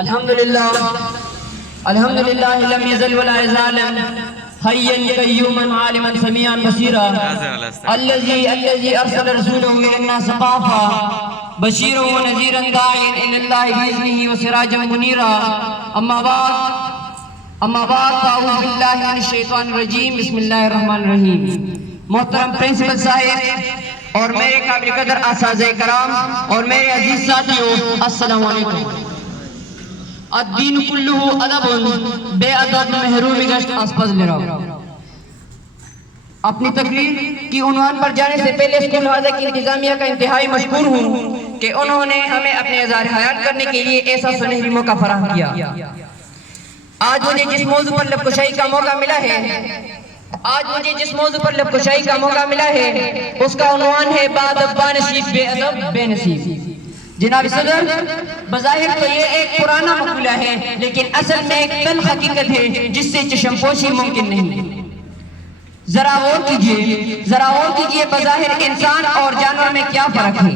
الحمدللہ الحمدللہ لم يزل ولا يزال حيا قيوما عالما سميعا بصيرا الذي ارسل رسوله الى الناس كافة بشيرا ونذيرا داعيا الى الله باذنه وسراجا منيرا اما بعد فاعوذ باللہ من الشیطان الرجیم بسم اللہ الرحمن الرحیم. محترم پرنسپل صاحب اور میرے قابل قدر اساتذہ کرام اور میرے عزیز ساتھیوں، السلام علیکم. الدین کلہ ادب، بے ادب محروم گشت اسپز لرا. اپنی تقریر کی عنوان پر جانے سے پہلے اسکول حاضر کی انتظامیہ کا انتہائی مشکور ہوں کہ انہوں نے ہمیں اپنے اظہار حیات کرنے کے لیے ایسا سنہری موقع فراہم کیا. آج مجھے جس موضوع پر لب کشائی کا موقع ملا ہے اس کا عنوان ہے بعد بانصیب بے ادب بے نصیب. جناب صدر، بظاہر تو یہ ایک پرانا مقولہ ہے، لیکن اصل میں ایک تلخ حقیقت ہے جس سے چشم پوشی ممکن نہیں. ذرا غور کیجئے بظاہر انسان اور جانور میں کیا فرق ہے.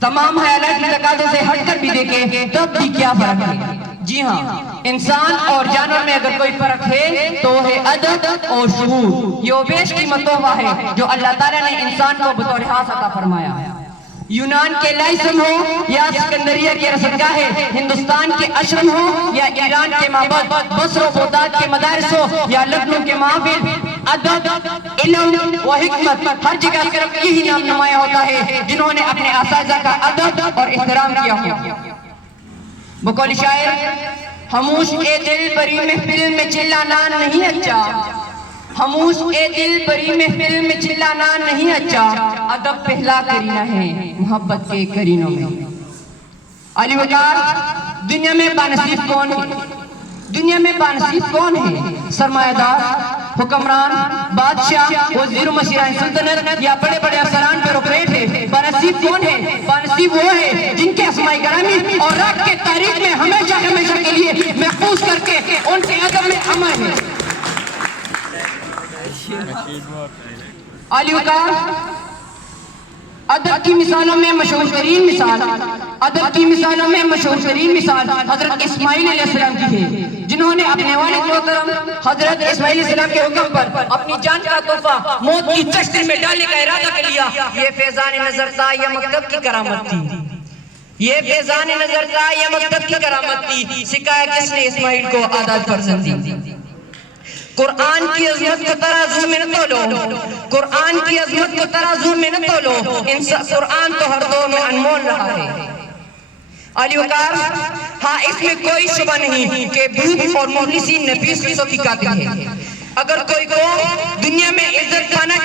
تمام حیالات کی تقاضوں سے ہٹ کر بھی دیکھیں تب بھی کیا فرق ہے. جی ہاں، انسان اور جانور میں اگر کوئی فرق ہے تو وہ ہے ادب اور شعور. یہ وہ بیش قیمت تحفہ ہے جو اللہ تعالیٰ نے انسان کو بطور خاص عطا فرمایا. یونان کے لائسن ہو یا اسکندریہ کے رصدگاہ ہندوستان کے اشرم ہو یا ایران کے معبد بصر و بغداد کے مدارس ہو یا لکھنؤ کے محافل، ادب، علم و حکمت ہر جگہ صرف یہی نام نمایاں ہوتا ہے جنہوں نے اپنے اساتذہ کا ادب اور احترام کیا ہو. بقول شاعر، خاموش اے دل بری محفل میں چلانا نہیں اچھا، خاموش اے دل بری محفل میں چلانا نہیں اچھا، ادب پہلا کرینہ ہے محبت کے کرینوں میں. علی وقار، دنیا میں بانصیب کون ہے؟ سرمایہ دار، حکمران، بادشاہ، وزیر و مشیران سلطنت یا بڑے بڑے افسران بیوروکریٹ ہے؟ بانصیب کون ہے؟ بانصیب وہ ہے جن کے اسماء گرامی اور رات کے تاریخ میں ہمیشہ کے لیے محفوظ کر کے ان کے ادب میں امر ہے. علی وقار، ادب کی مثالوں میں مشہور ترین مثال حضرت اسماعیل علیہ السلام کی ہے، جنہوں نے اپنے والد محترم حضرت اسماعیل علیہ السلام کے حکم پر اپنی جان کا تحفہ موت کی چشتی میں ڈالنے کا ارادہ کر لیا. یہ فیضان نظر تھا یا مکتب کی کرامت تھی. سکھایا کس نے اسماعیل کو آداب فرزند دی. قرآن کی عظمت کو ترازو میں نہ تولو، قرآن تو ہر دور میں انمول رہا ہے. علی وقار، ہاں اس میں کوئی شبہ نہیں کہ بھوک اور مخلصی نفیس قصوں کی قاتل ہے. اگر کوئی قوم دنیا میں عزت پانا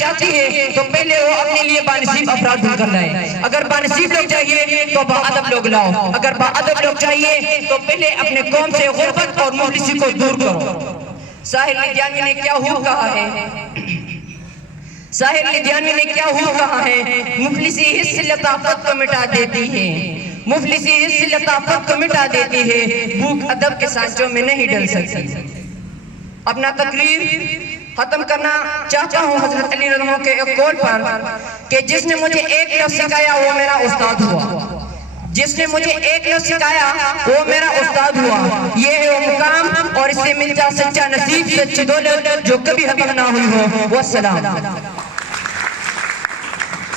چاہتی ہے تو پہلے وہ اپنے لیے بانصیب افراد ڈھونڈ کر لائے. اگر بانصیب لوگ چاہیے تو با ادب لوگ لاؤ. اگر با ادب لوگ چاہیے تو پہلے اپنے قوم سے غربت اور مخلصی کو دور کرو. ساحر لدھیانوی نے کیا ہو کہا ہے؟ مفلسی حس لطافت کو مٹا دیتی ہے، بھوک ادب کے سانچوں میں نہیں ڈل سکتی. اپنا تقریر ختم کرنا چاہتا ہوں حضرت علی رضی اللہ عنہ کے ایک قول پر کہ جس نے مجھے ایک لفظ سکھایا وہ میرا استاد ہوا. یہ ہے وہ مقام اور اس سے ملتا سچا نصیب، سچی دولت جو کبھی حقیق نہ ہوئی ہو. والسلام.